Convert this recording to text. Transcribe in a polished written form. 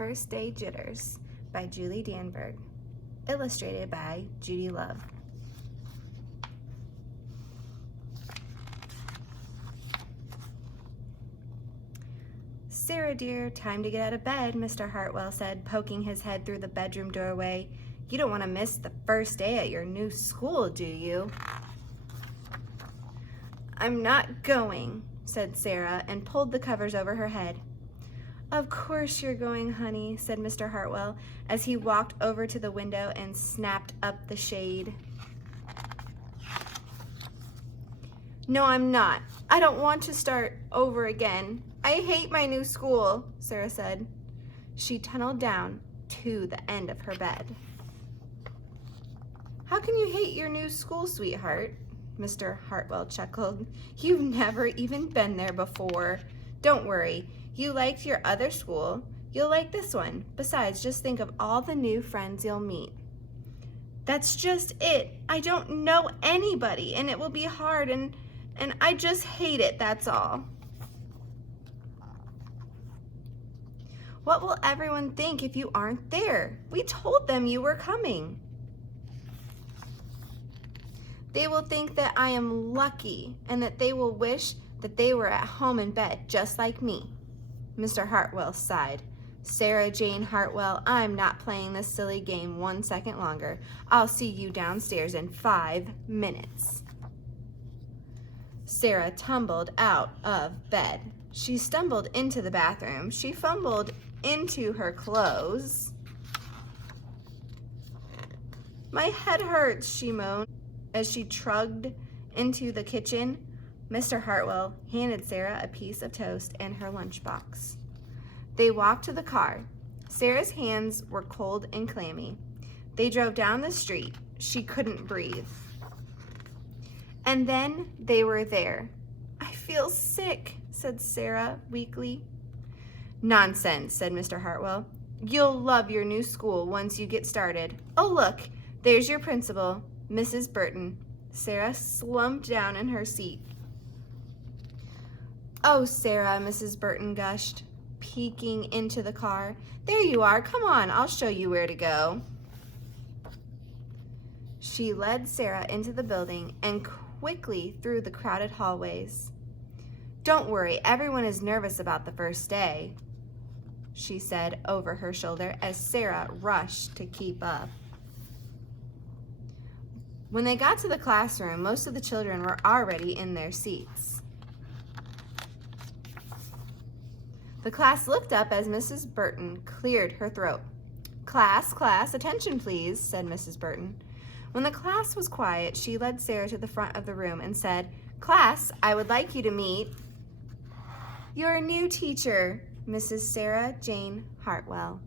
First Day Jitters by Julie Danberg. Illustrated by Judy Love. "Sarah, dear, time to get out of bed," Mr. Hartwell said, poking his head through the bedroom doorway. "You don't want to miss the first day at your new school, do you?" "I'm not going," said Sarah, and pulled the covers over her head. "Of course you're going, honey," said Mr. Hartwell, as he walked over to the window and snapped up the shade. "No, I'm not. I don't want to start over again. I hate my new school," Sarah said. She tunneled down to the end of her bed. "How can you hate your new school, sweetheart?" Mr. Hartwell chuckled. "You've never even been there before. Don't worry. You liked your other school. You'll like this one. Besides, just think of all the new friends you'll meet." "That's just it. I don't know anybody, and it will be hard, and I just hate it, that's all." "What will everyone think if you aren't there? We told them you were coming." "They will think that I am lucky and that they will wish that they were at home in bed just like me." Mr. Hartwell sighed. "Sarah Jane Hartwell, I'm not playing this silly game 1 second longer. I'll see you downstairs in 5 minutes. Sarah tumbled out of bed. She stumbled into the bathroom. She fumbled into her clothes. "My head hurts," she moaned as she trudged into the kitchen. Mr. Hartwell handed Sarah a piece of toast and her lunchbox. They walked to the car. Sarah's hands were cold and clammy. They drove down the street. She couldn't breathe. And then they were there. "I feel sick," said Sarah weakly. "Nonsense," said Mr. Hartwell. "You'll love your new school once you get started. Oh, look, there's your principal, Mrs. Burton." Sarah slumped down in her seat. "Oh, Sarah," Mrs. Burton gushed, peeking into the car. "There you are. Come on, I'll show you where to go." She led Sarah into the building and quickly through the crowded hallways. "Don't worry, everyone is nervous about the first day," she said over her shoulder as Sarah rushed to keep up. When they got to the classroom, most of the children were already in their seats. The class looked up as Mrs. Burton cleared her throat. Class, attention please," said Mrs. Burton. When the class was quiet, she led Sarah to the front of the room and said, "Class, I would like you to meet your new teacher, Mrs. Sarah Jane Hartwell."